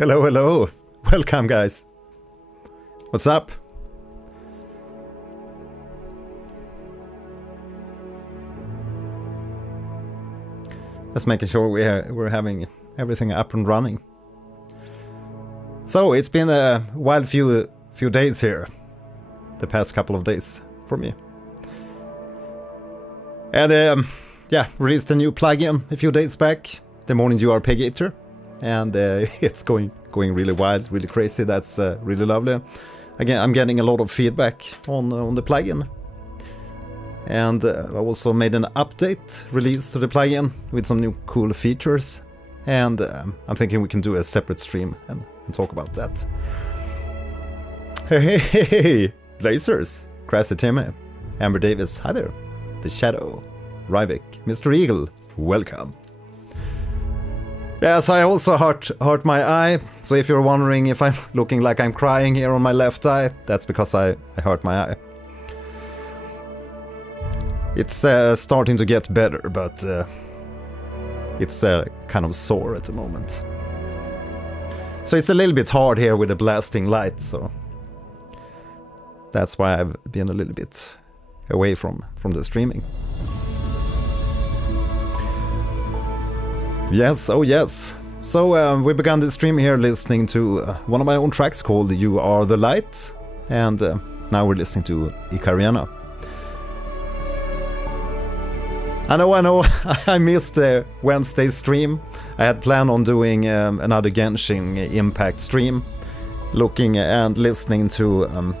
Hello, hello. Welcome, guys. What's up? Just making sure we're having everything up and running. So it's been a wild few days here, the past couple of days for me. And released a new plugin a few days back, the Morning You Are Peg-Eater, and it's going really wild, really crazy. That's really lovely. Again, I'm getting a lot of feedback on the plugin. And I also made an update release to the plugin with some new cool features. And I'm thinking we can do a separate stream and talk about that. Hey, Blazers, Crassy Timmy, Amber Davis, hi there, The Shadow, Ryvik, Mr. Eagle, welcome. Yes, I also hurt my eye, so if you're wondering if I'm looking like I'm crying here on my left eye, that's because I hurt my eye. It's starting to get better, but it's kind of sore at the moment. So it's a little bit hard here with the blasting light, so that's why I've been a little bit away from the streaming. Yes, oh yes. So we began the stream here listening to one of my own tracks called You Are the Light, and now we're listening to Icariana. I know, I missed Wednesday's stream. I had planned on doing another Genshin Impact stream, looking and listening to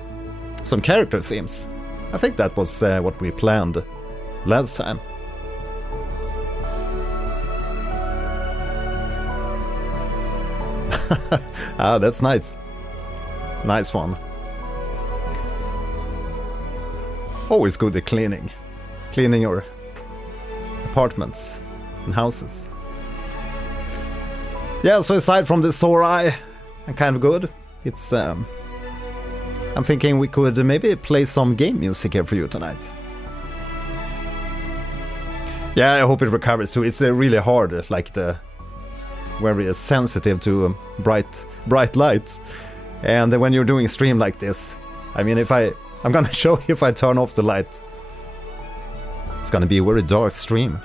some character themes. I think that was what we planned last time. That's nice. Nice one. Always good at cleaning your apartments and houses. Yeah, so aside from the sore eye, I'm kind of good. It's I'm thinking we could maybe play some game music here for you tonight. Yeah, I hope it recovers too. It's really hard, like very sensitive to bright lights. And when you're doing a stream like this, I mean, I'm gonna show you if I turn off the light, it's gonna be a very dark stream.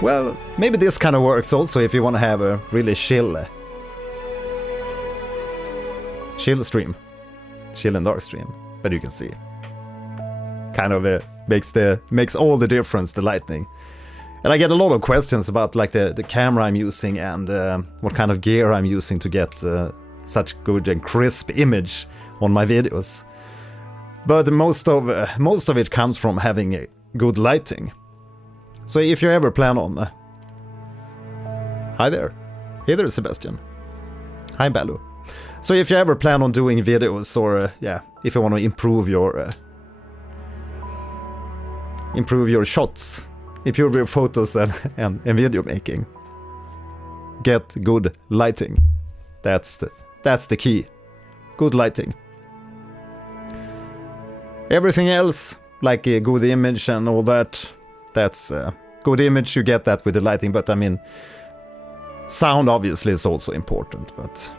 Well, maybe this kind of works also if you want to have a really chill stream, chill and dark stream. But you can see, kind of makes all the difference, the lighting. And I get a lot of questions about like the camera I'm using and what kind of gear I'm using to get such good and crisp image on my videos. But most of it comes from having a good lighting. So if you ever plan on... Hi there. Hey there, Sebastian. Hi, Baloo. So if you ever plan on doing videos or, if you want to improve your shots, improve your photos and video making, get good lighting. That's the key. Good lighting. Everything else, like a good image and all that, that's good image, you get that with the lighting, but I mean, sound obviously is also important, but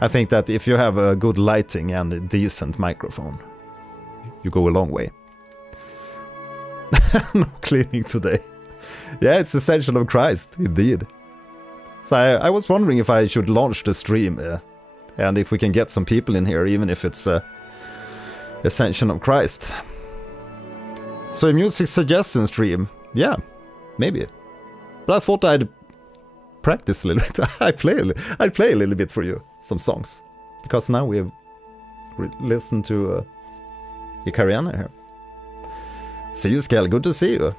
I think that if you have a good lighting and a decent microphone, you go a long way. No cleaning today. Yeah, it's Essential of Christ, indeed. So I was wondering if I should launch the stream, and if we can get some people in here, even if it's Ascension of Christ. So a music suggestion stream, yeah, maybe. But I thought I'd practice a little bit. I'd play a little bit for you, some songs, because now we've listened to Icariana here. See you, Skell, good to see you.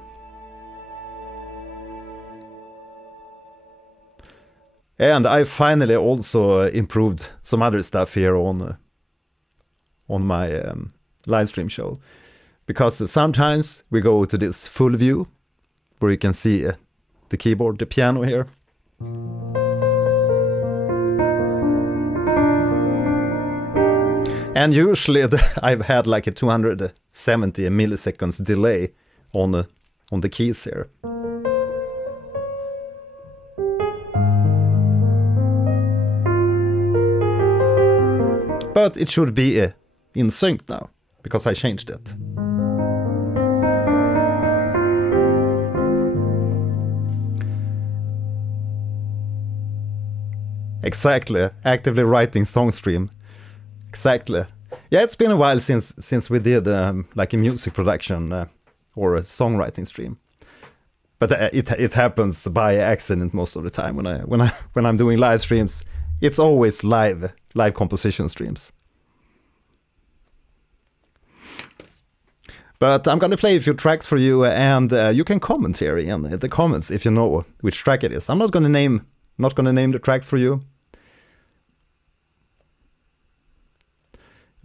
And I finally also improved some other stuff here on my live stream show, because sometimes we go to this full view where you can see the keyboard, the piano here. And usually I've had like a 270 milliseconds delay on the keys here. But it should be in sync now, because I changed it. Exactly, actively writing song stream. Exactly. Yeah, it's been a while since we did like a music production or a songwriting stream. But it happens by accident most of the time when I'm doing live streams. It's always live composition streams. But I'm gonna play a few tracks for you, and you can comment here in the comments if you know which track it is. I'm not gonna name the tracks for you.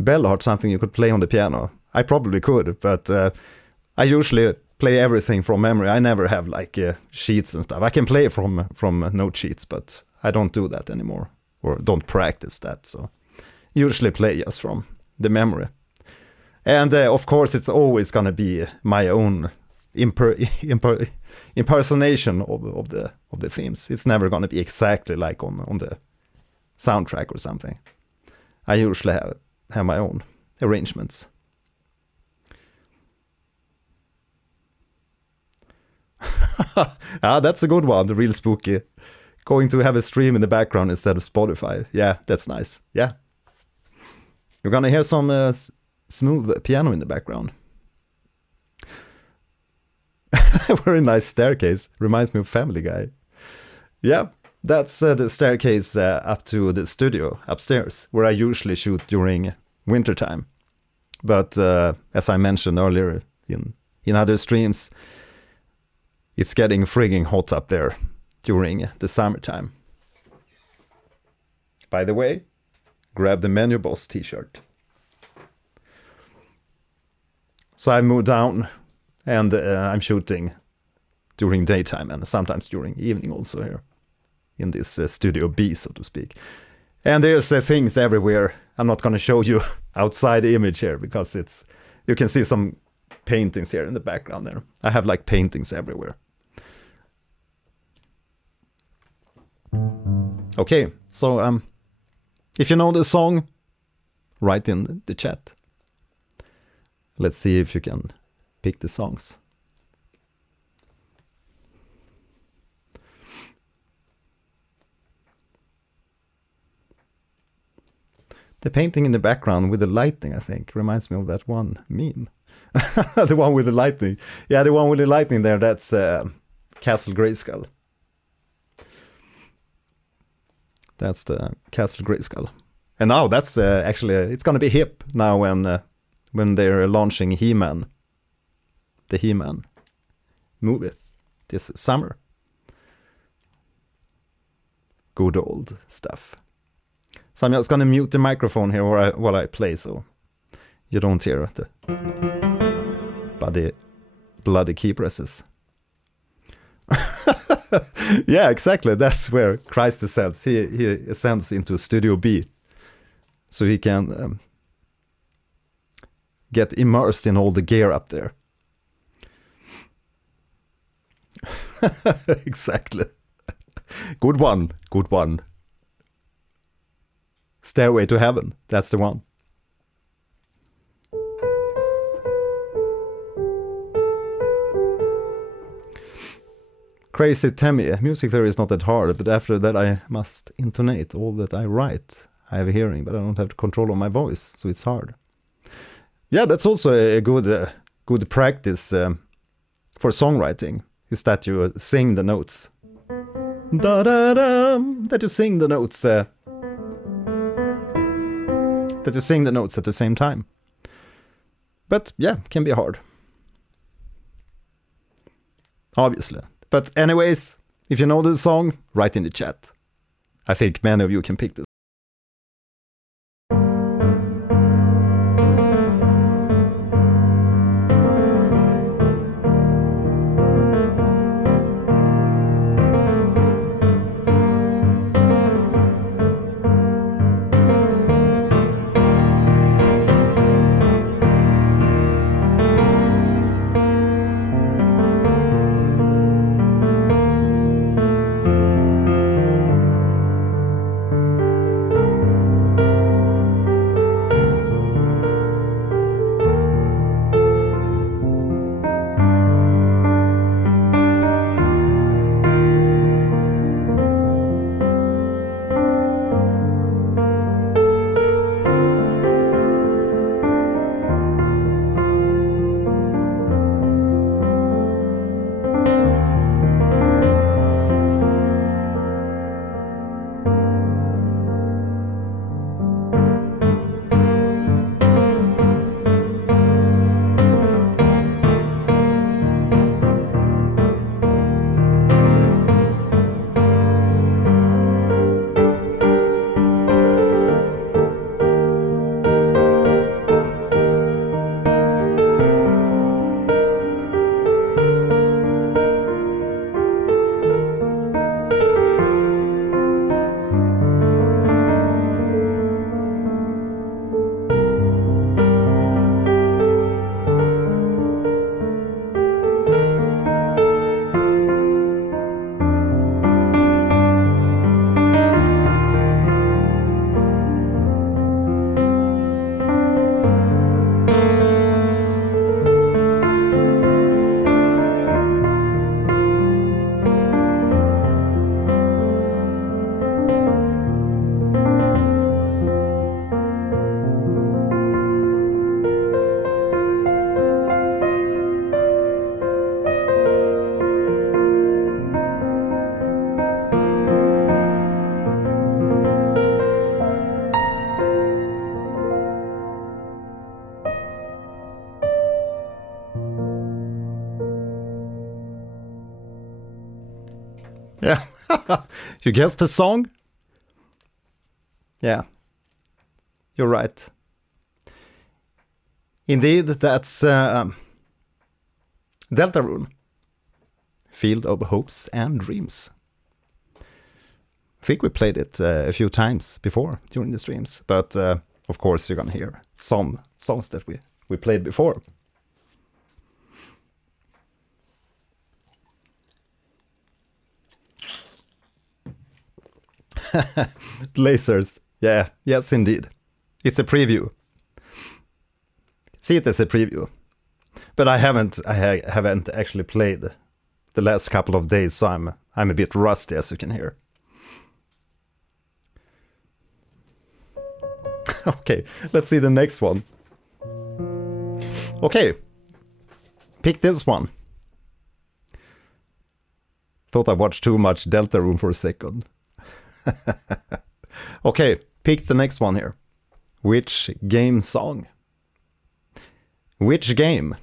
Bellheart, something you could play on the piano. I probably could, but I usually play everything from memory. I never have like sheets and stuff. I can play from note sheets, but I don't do that anymore, or don't practice that. So usually play just from the memory. And of course, it's always gonna be my own impersonation of the themes. It's never gonna be exactly like on the soundtrack or something. I usually have my own arrangements. That's a good one, the real spooky. Going to have a stream in the background instead of Spotify. Yeah, that's nice. Yeah. You're gonna hear some smooth piano in the background. Very nice staircase. Reminds me of Family Guy. Yeah, that's the staircase up to the studio upstairs, where I usually shoot during wintertime. But as I mentioned earlier in other streams, it's getting frigging hot up there during the summertime. By the way, grab the Menu Boss t-shirt. So I moved down, and I'm shooting during daytime and sometimes during evening also here in this Studio B, so to speak. And there's things everywhere. I'm not going to show you outside the image here because you can see some paintings here in the background there. I have like paintings everywhere. Okay, so if you know the song, write in the chat. Let's see if you can pick the songs. The painting in the background with the lightning, I think, reminds me of that one meme. The one with the lightning. Yeah, the one with the lightning there, that's Castle Grayskull. That's the Castle Grayskull. And now that's actually, it's going to be hip now when they're launching He-Man. The He-Man movie this summer. Good old stuff. So I'm just going to mute the microphone here while I play, so you don't hear the bloody key presses. Yeah, exactly. That's where Christ ascends. He ascends into Studio B, so he can get immersed in all the gear up there. Exactly. Good one. Good one. Stairway to Heaven. That's the one. Crazy Tammy. Music theory is not that hard, but after that I must intonate all that I write. I have a hearing, but I don't have control of my voice, so it's hard. Yeah, that's also a good practice for songwriting, is that you sing the notes. Da-da-da, that you sing the notes. That you sing the notes at the same time. But yeah, can be hard. Obviously. But anyways, if you know the song, write in the chat. I think many of you can pick this. Yeah. You guessed the song? Yeah. You're right. Indeed, that's Deltarune. Field of Hopes and Dreams. I think we played it a few times before during the streams, but of course you're gonna hear some songs that we played before. Lasers. Yeah, yes indeed. It's a preview. See it as a preview. But I haven't actually played the last couple of days, so I'm a bit rusty, as you can hear. Okay, let's see the next one. Okay, pick this one. Thought I watched too much Deltarune for a second. Okay, pick the next one here. Which game song? Which game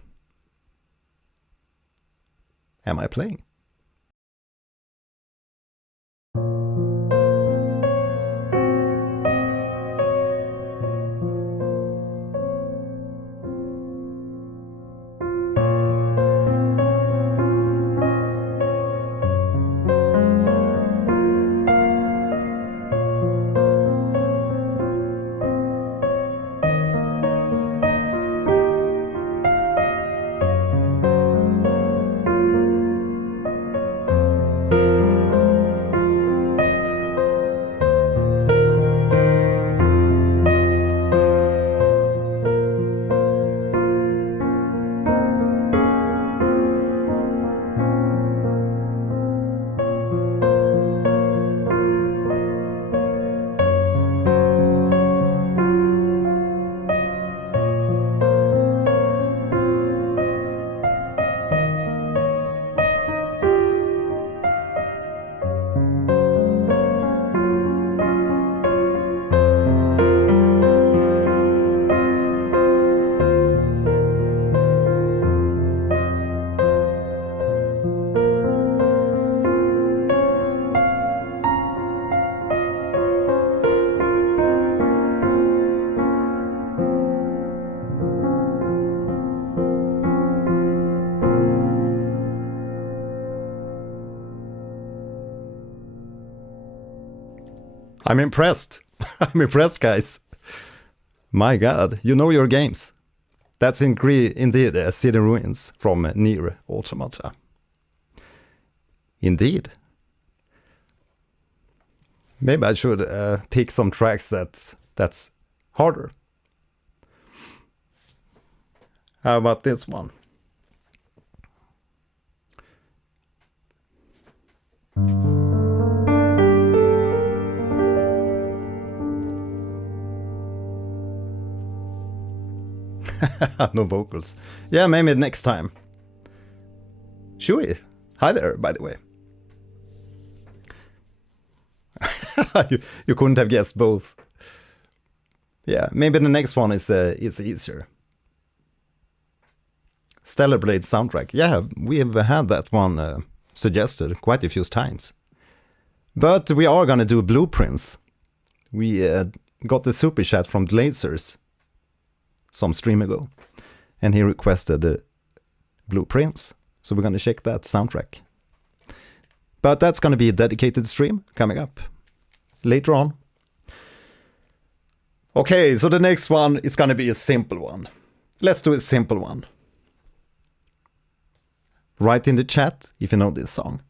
am I playing? I'm impressed. I'm impressed, guys. My god, you know your games. That's indeed City Ruins from Nier Automata. Indeed. Maybe I should pick some tracks that's harder. How about this one? No vocals. Yeah, maybe next time. Shui, hi there, by the way. you couldn't have guessed both. Yeah, maybe the next one is easier. Stellar Blade soundtrack. Yeah, we've had that one suggested quite a few times. But we are gonna do Blueprints. We got the super chat from Glazers some stream ago, and he requested Blueprints, so we're gonna check that soundtrack. But that's gonna be a dedicated stream coming up later on. Okay, so the next one is gonna be a simple one. Let's do a simple one. Write in the chat if you know this song.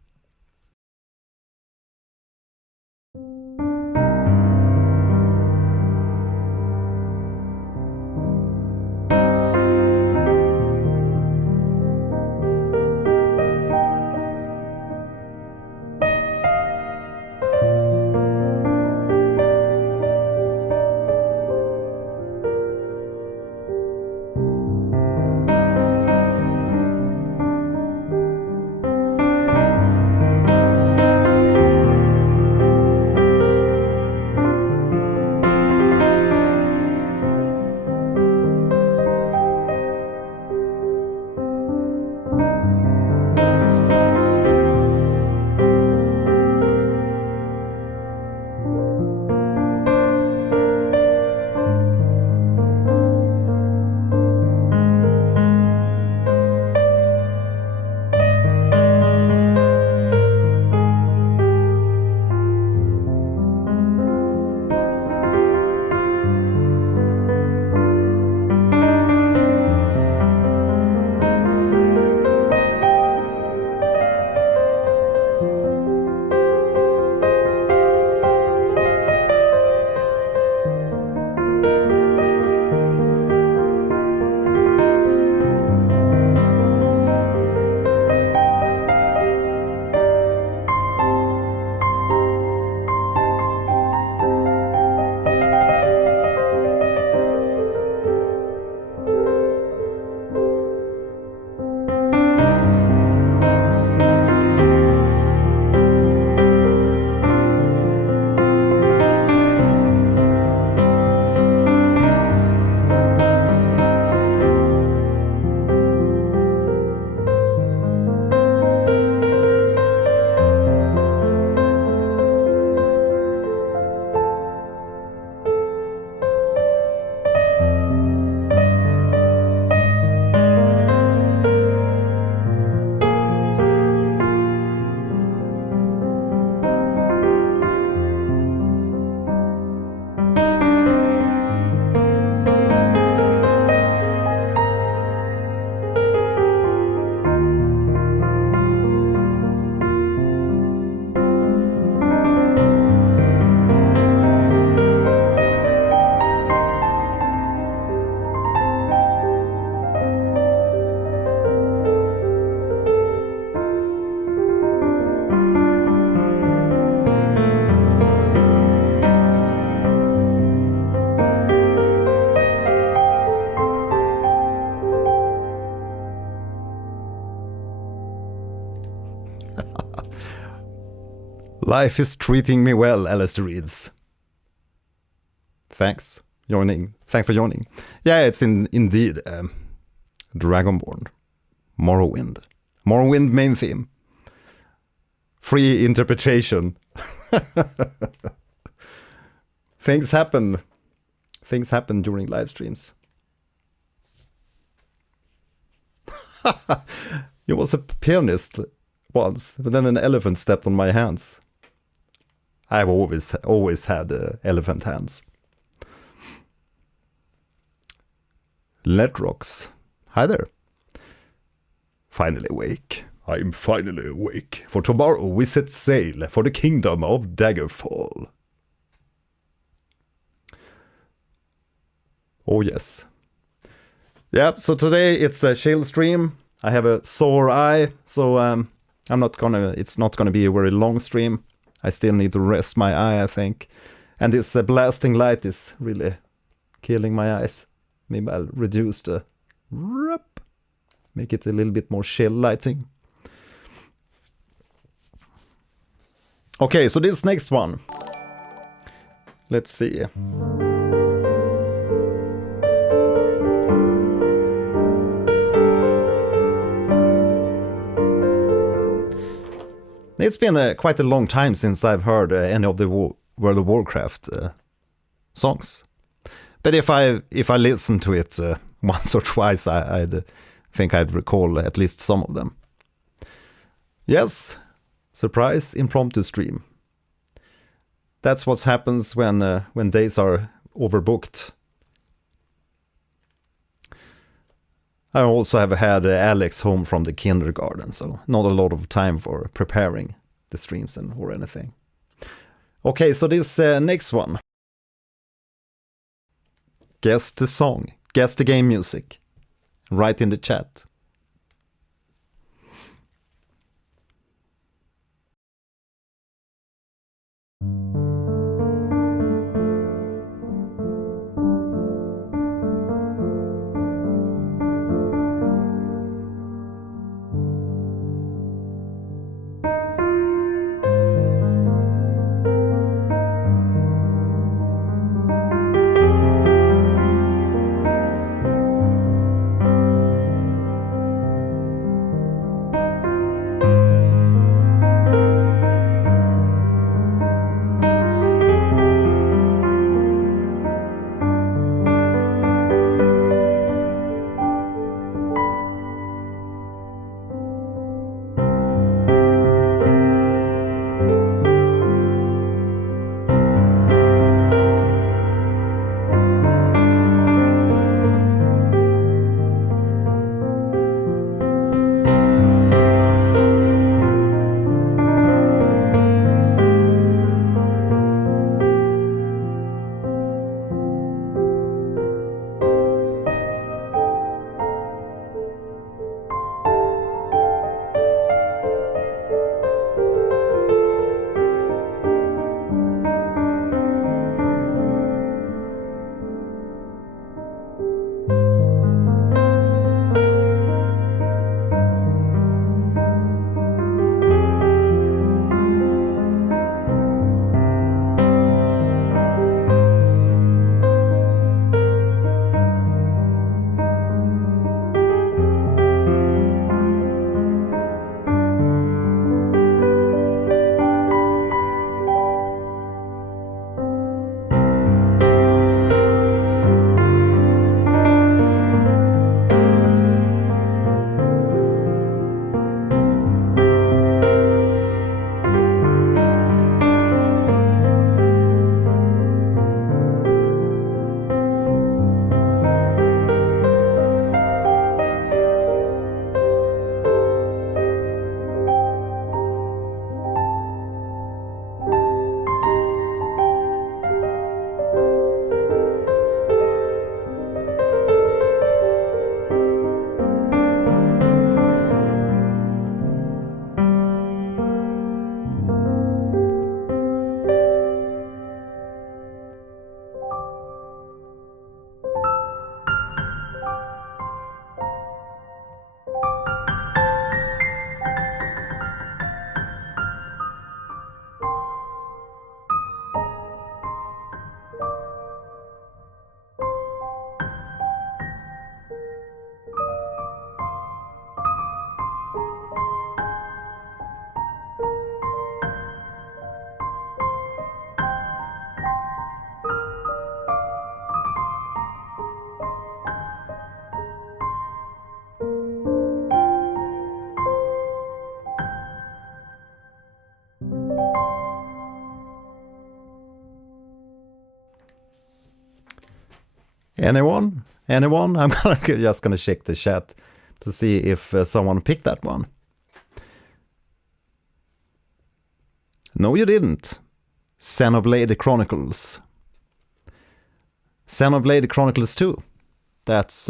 Life is treating me well, Alistair reads. Thanks for joining. Yeah, it's indeed Dragonborn. Morrowind. Morrowind main theme. Free interpretation. Things happen. Things happen during live streams. You was a pianist once, but then an elephant stepped on my hands. I've always had elephant hands. Letrox. Hi there. Finally awake. I'm finally awake. For tomorrow we set sail for the kingdom of Daggerfall. Oh yes. Yeah, so today it's a chill stream. I have a sore eye, so it's not gonna be a very long stream. I still need to rest my eye, I think. And this blasting light is really killing my eyes. Maybe I'll reduce the make it a little bit more chill lighting. Okay, so this next one. Let's see. It's been quite a long time since I've heard any of the World of Warcraft songs. But if I listen to it once or twice, I'd think I'd recall at least some of them. Yes, surprise impromptu stream. That's what happens when days are overbooked. I also have had Alex home from the kindergarten, so not a lot of time for preparing the streams or anything. Okay, so this next one. Guess the song, guess the game music. Write in the chat. Anyone? Anyone? I'm just gonna check the chat to see if someone picked that one. No, you didn't. Xenoblade Chronicles. Xenoblade Chronicles 2. That's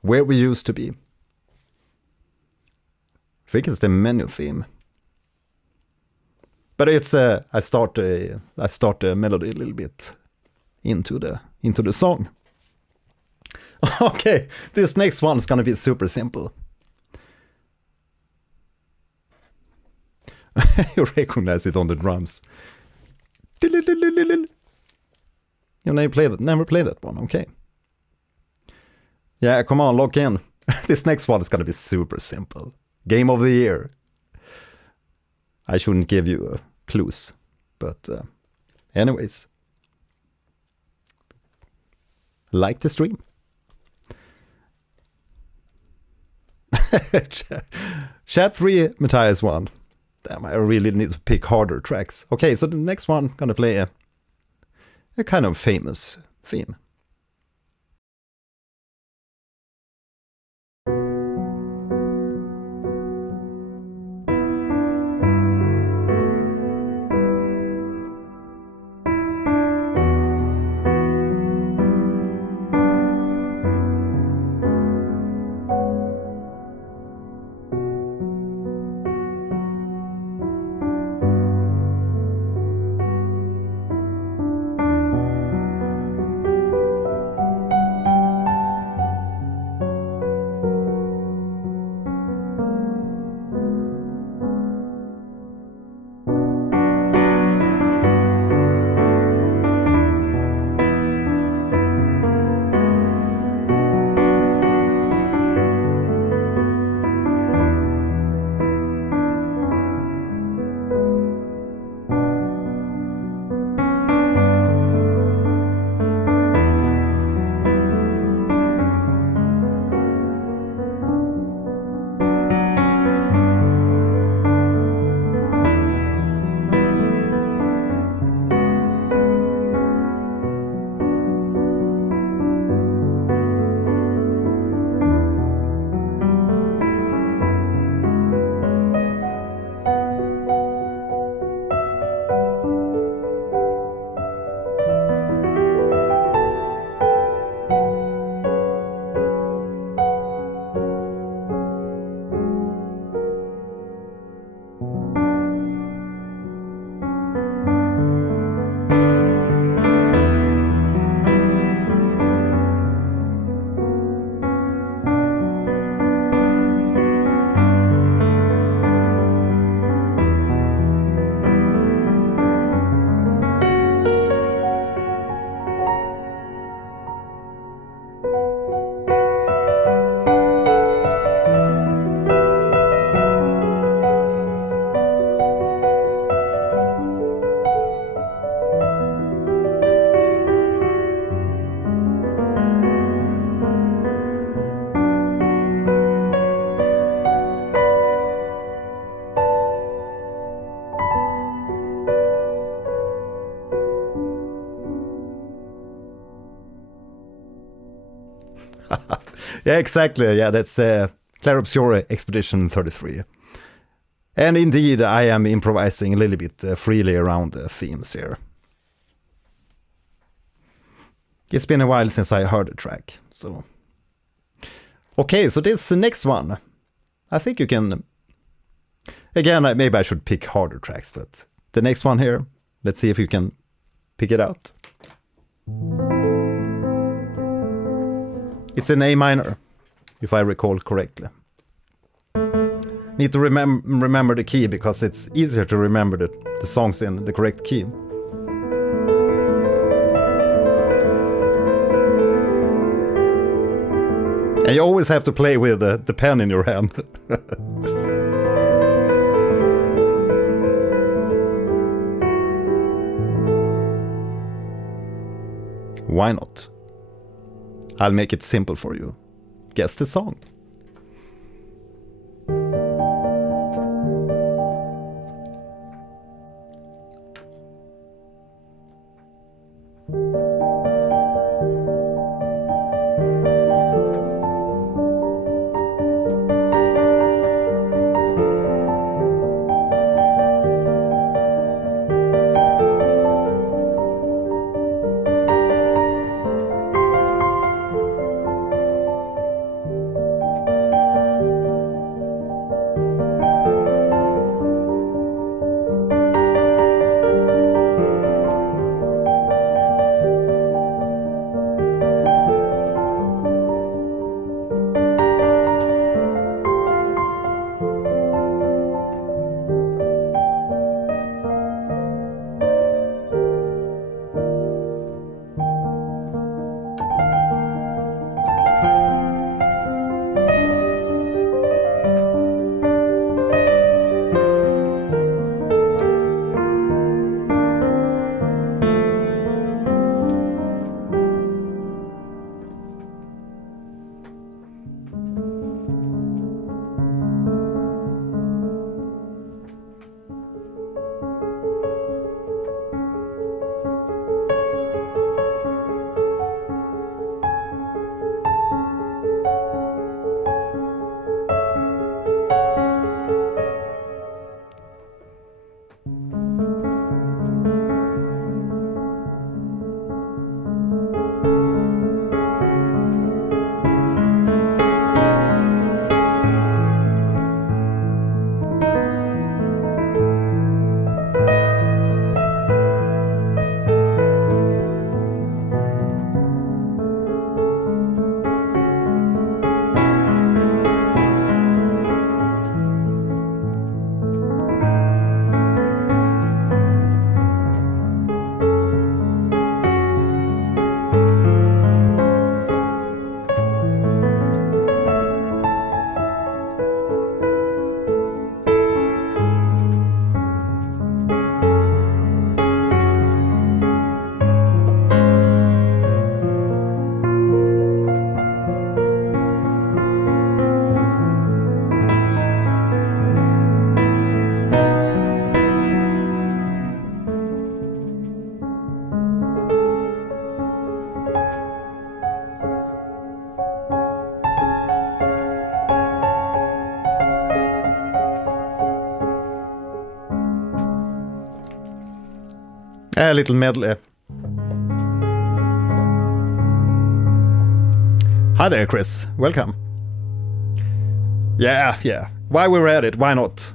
Where We Used to Be. I think it's the menu theme. But it's I start the melody a little bit into the song. Okay, this next one's gonna be super simple. You recognize it on the drums. You never played that one, okay. Yeah, come on, lock in. This next one is gonna be super simple. Game of the year. I shouldn't give you clues, but anyways. Like the stream. Chat 3, Mattias 1. Damn, I really need to pick harder tracks. Okay, so the next one, gonna play a kind of famous theme. Yeah, exactly. Yeah, that's Clair Obscura Expedition 33. And indeed, I am improvising a little bit freely around the themes here. It's been a while since I heard the track, so... Okay, so this next one, I think you can... Again, maybe I should pick harder tracks, but the next one here, let's see if you can pick it out. It's in A minor, if I recall correctly. Need to remember the key, because it's easier to remember the songs in the correct key. And you always have to play with the pen in your hand. Why not? I'll make it simple for you. Guess the song. A little medley. Hi there, Chris. Welcome. Yeah. While we're at it, why not?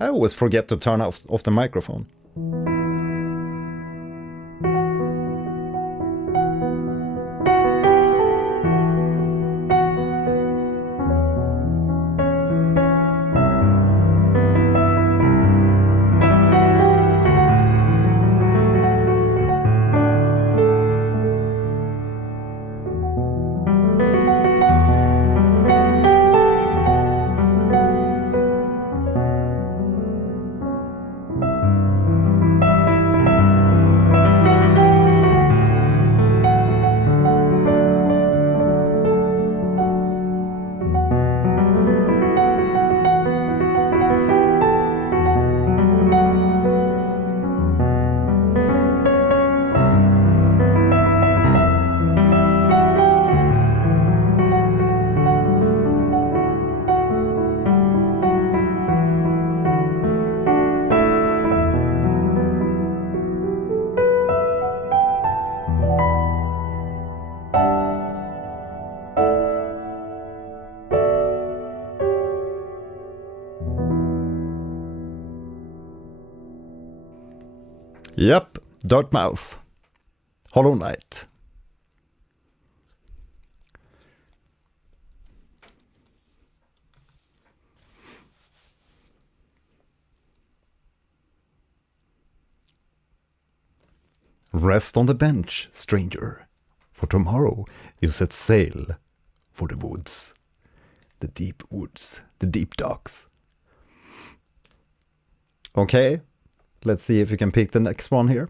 I always forget to turn off the microphone. Yep, Dartmouth. Hollow Knight. Rest on the bench, stranger, for tomorrow you set sail for the woods. The deep woods, the deep docks. Okay, let's see if you can pick the next one here.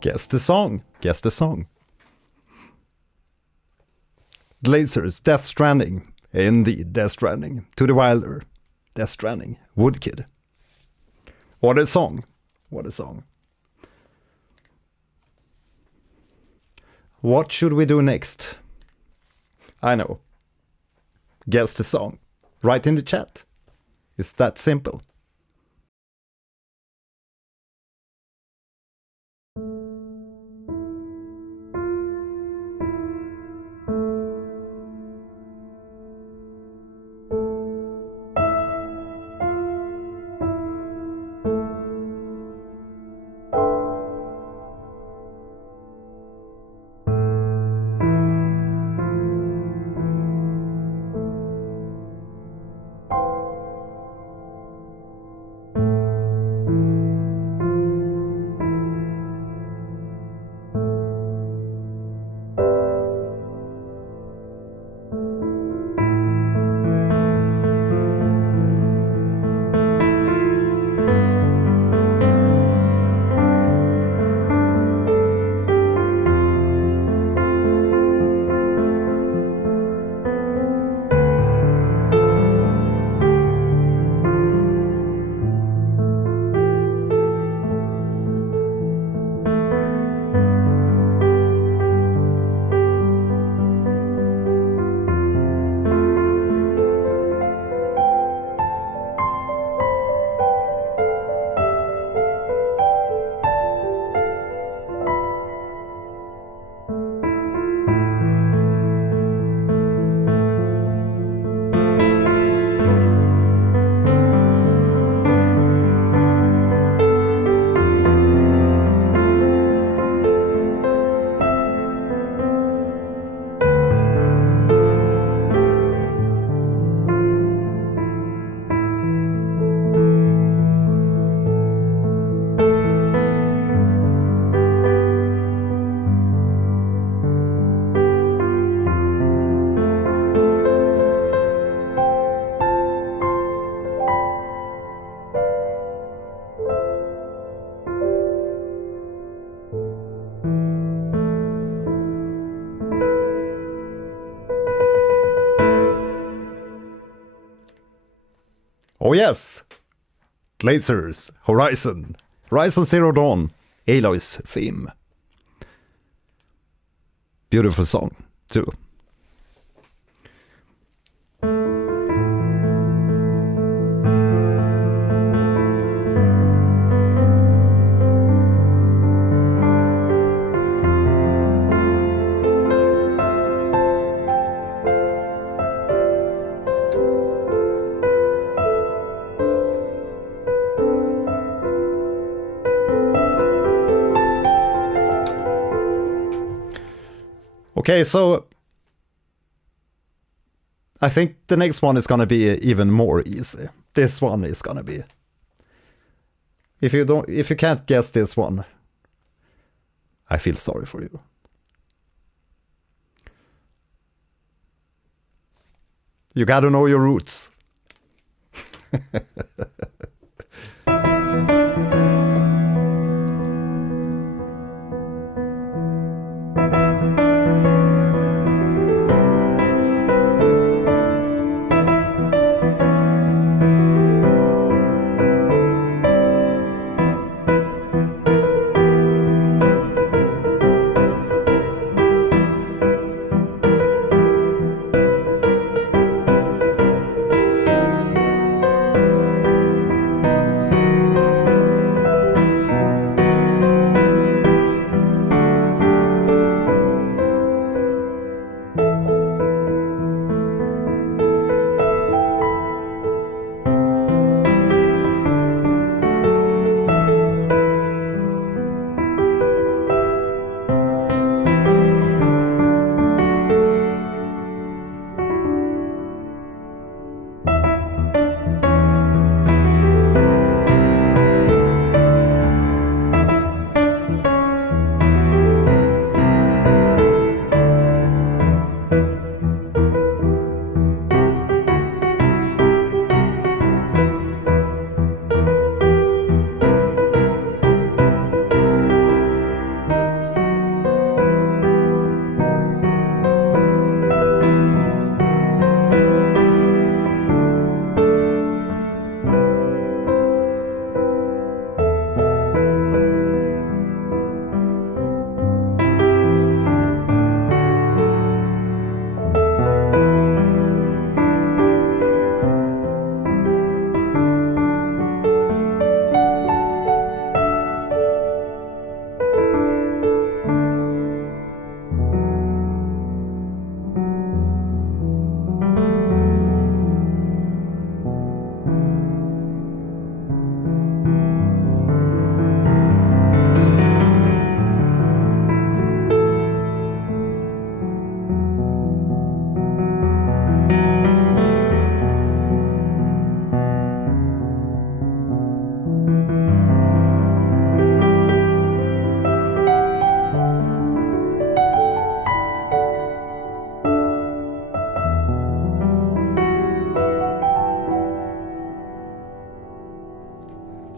Guess the song. Guess the song. Glazers, Death Stranding. Indeed, Death Stranding. To the Wilder. Death Stranding. Woodkid. What a song. What a song. What should we do next? I know. Guess the song. Write in the chat. It's that simple. Oh yes! Glazers, Horizon Zero Dawn, Aloy's theme. Beautiful song, too. Okay, so I think the next one is gonna be even more easy. This one is gonna be. If you can't guess this one, I feel sorry for you. You gotta know your roots.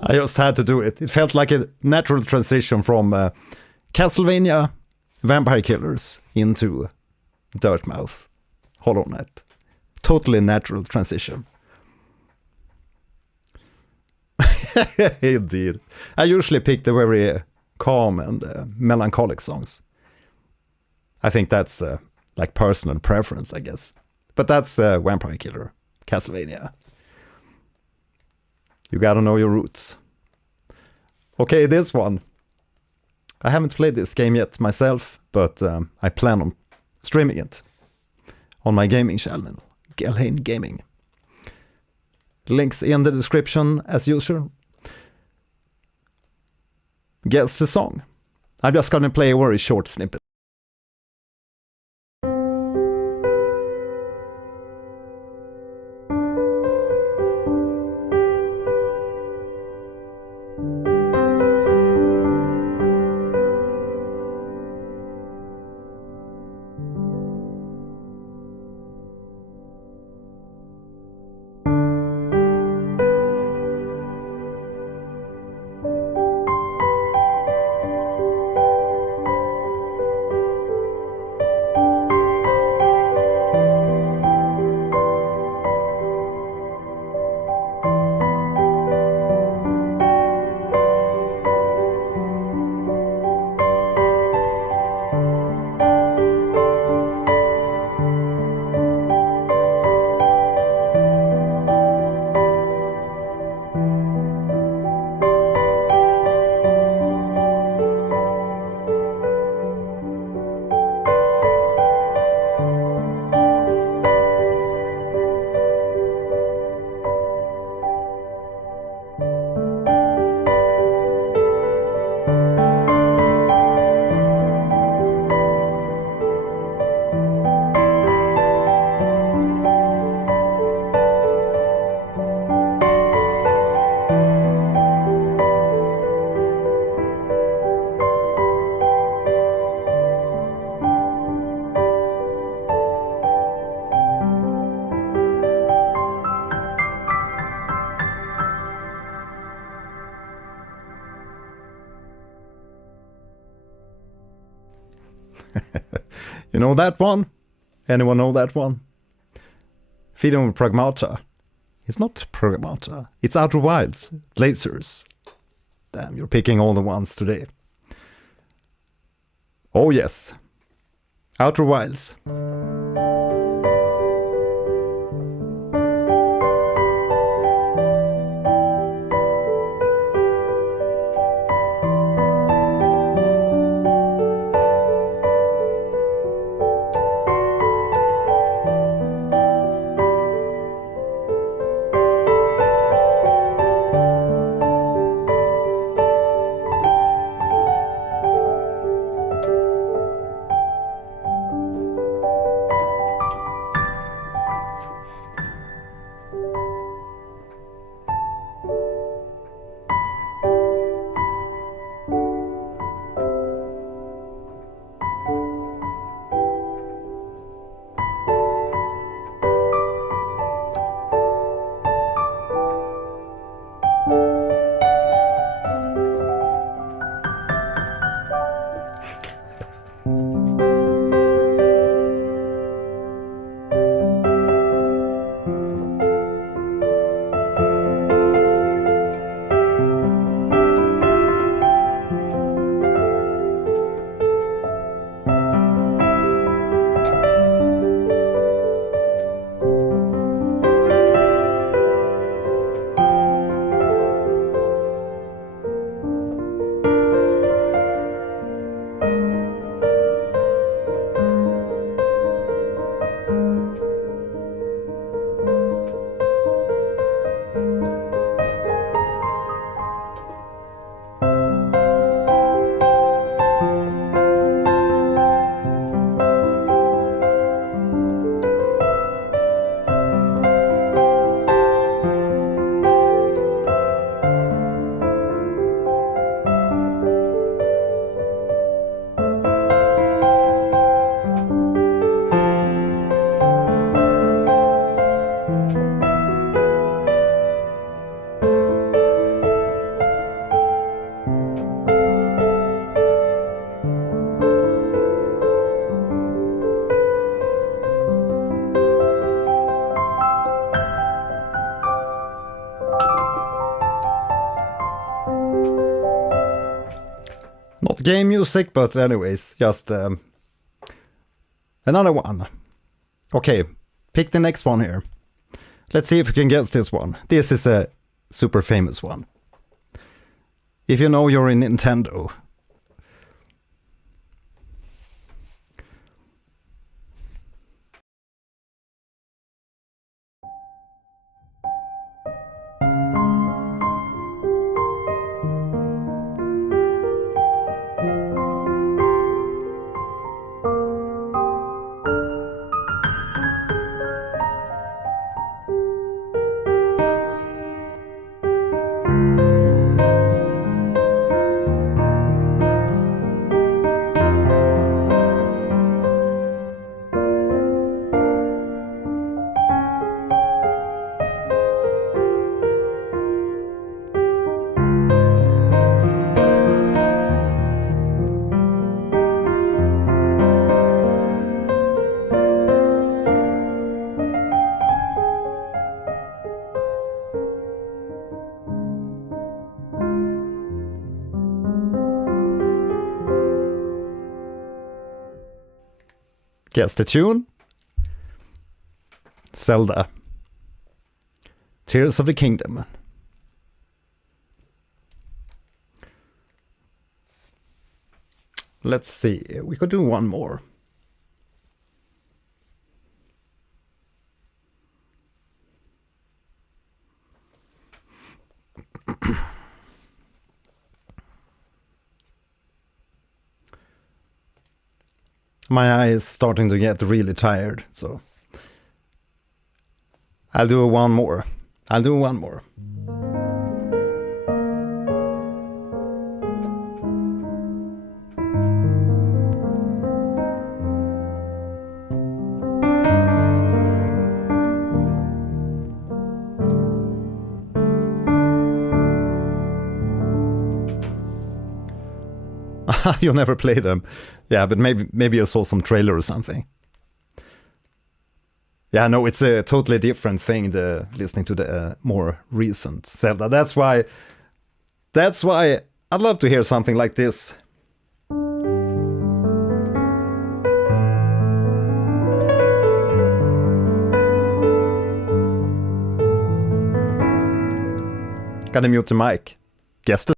I just had to do it. It felt like a natural transition from Castlevania, Vampire Killers into Dirtmouth, Hollow Knight. Totally natural transition. Indeed. I usually pick the very calm and melancholic songs. I think that's like personal preference, I guess. But that's Vampire Killer, Castlevania. You gotta know your roots. Okay, this one. I haven't played this game yet myself, but I plan on streaming it on my gaming channel, Gelhain Gaming. Links in the description as usual. Guess the song. I'm just gonna play a very short snippet. You know that one? Anyone know that one? Freedom Pragmata. It's not Pragmata. It's Outer Wilds. Lasers. Damn, you're picking all the ones today. Oh yes. Outer Wilds. game music, but anyways, just another one. Okay, pick the next one here. Let's see if you can guess this one. This is a super famous one. If you know you're in Nintendo. Guess the tune? Zelda. Tears of the Kingdom. Let's see, we could do one more. My eye is starting to get really tired, so I'll do one more. You never play them. Yeah, but maybe you saw some trailer or something. Yeah, no, it's a totally different thing, the listening to the more recent Zelda. That's why I'd love to hear something like this. Gotta mute the mic. Guess the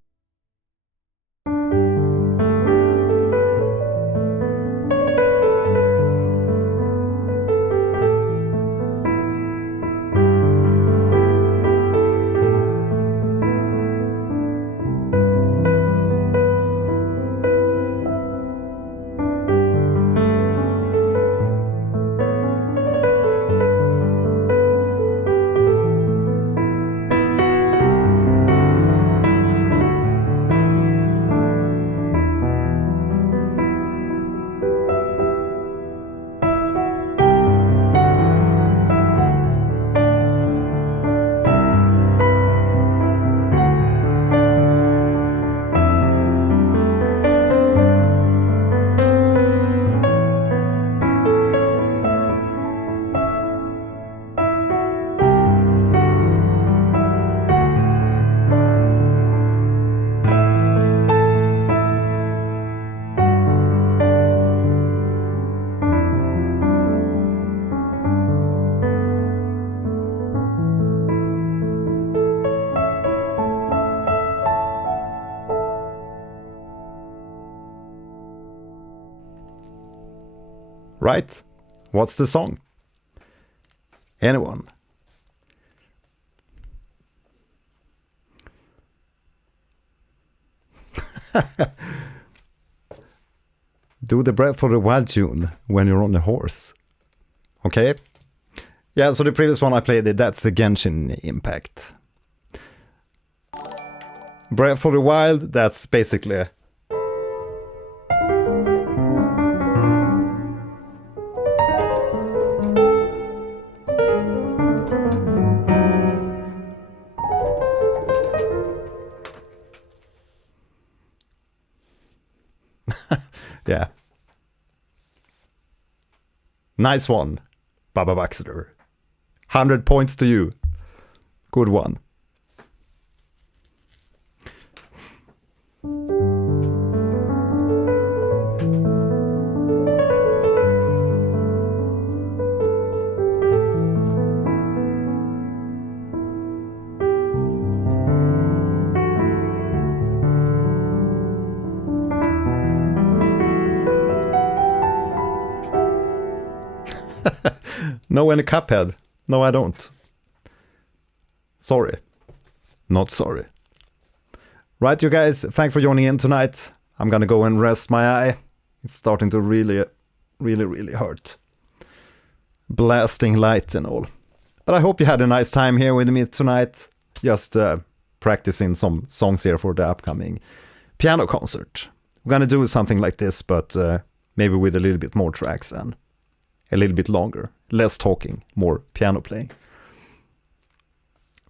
right? What's the song? Anyone? Do the Breath of the Wild tune when you're on a horse. Okay. Yeah, so the previous one I played, that's the Genshin Impact. Breath of the Wild, that's basically... Yeah. Nice one, Baba Baxter. 100 points to you. Good one. Know any Cuphead? No, I don't. Sorry. Not sorry. Right, you guys, thanks for joining in tonight. I'm gonna go and rest my eye. It's starting to really hurt. Blasting light and all. But I hope you had a nice time here with me tonight. Just practicing some songs here for the upcoming piano concert. We're gonna do something like this, but maybe with a little bit more tracks and a little bit longer. Less talking, more piano playing.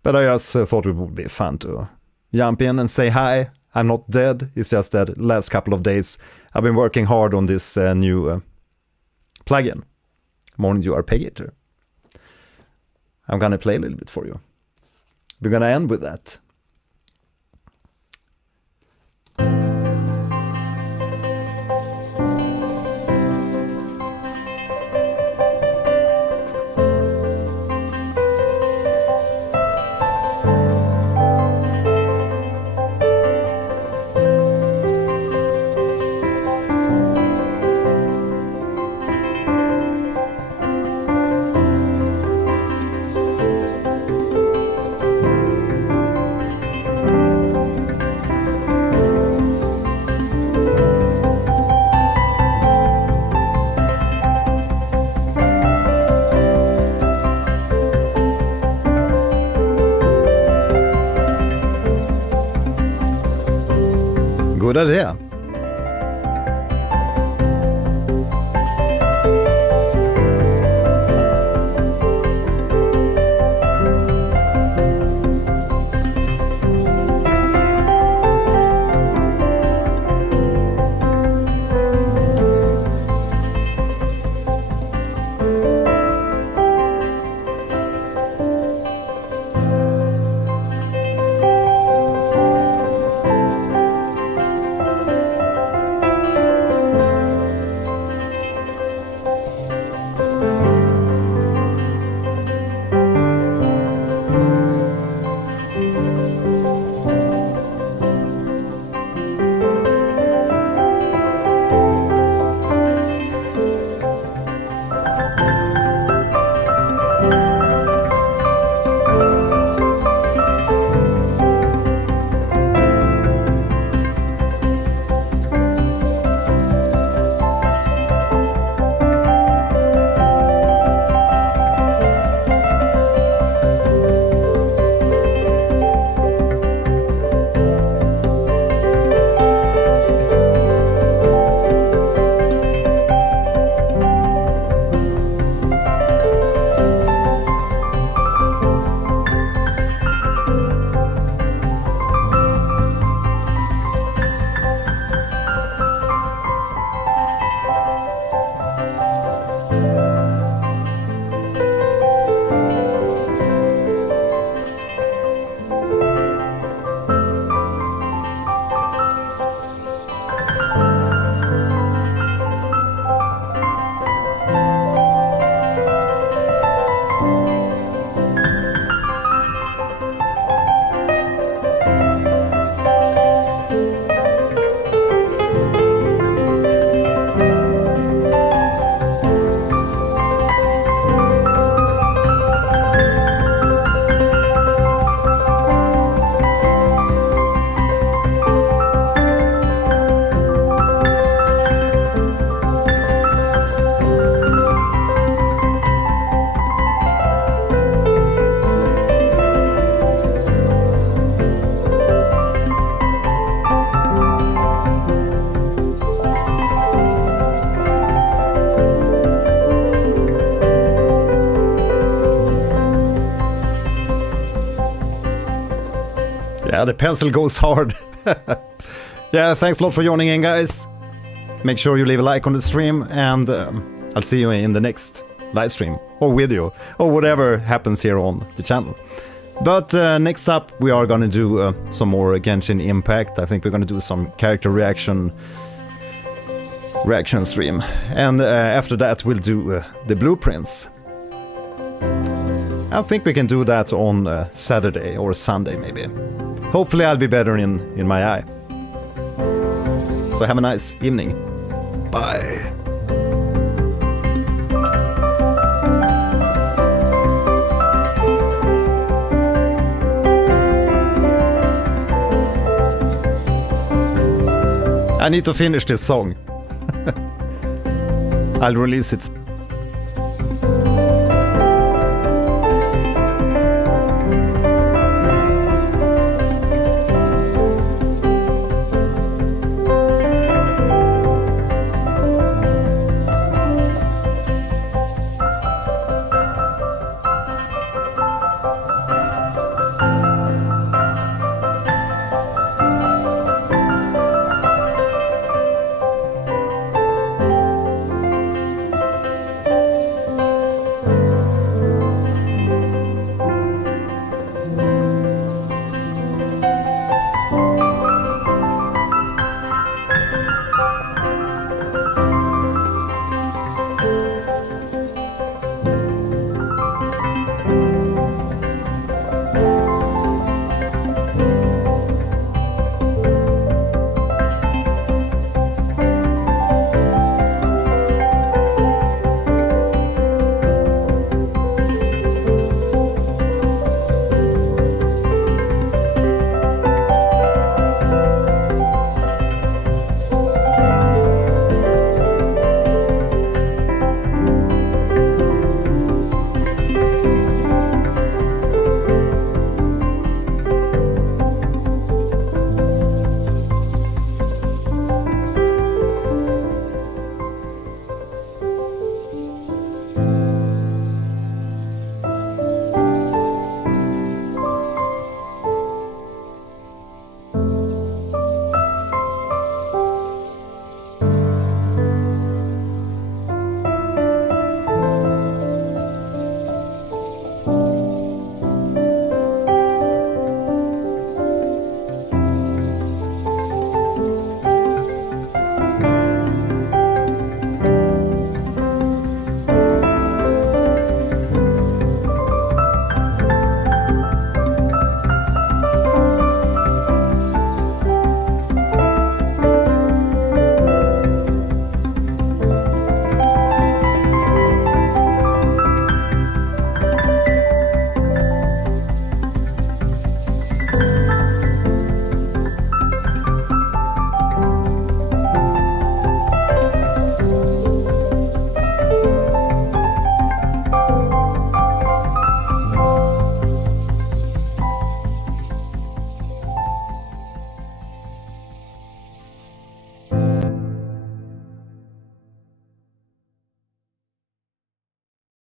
But I just thought it would be fun to jump in and say hi. I'm not dead. It's just that last couple of days I've been working hard on this new plugin, Monitor Arpeggiator. I'm gonna play a little bit for you. We're gonna end with that. God idé. Yeah, the pencil goes hard. Yeah, thanks a lot for joining in, guys. Make sure you leave a like on the stream, and I'll see you in the next live stream or video or whatever happens here on the channel. But next up, we are gonna do some more Genshin Impact. I think we're gonna do some character reaction stream, and after that we'll do the blueprints. I think we can do that on Saturday or Sunday maybe. Hopefully I'll be better in my eye. So have a nice evening. Bye. I need to finish this song. I'll release it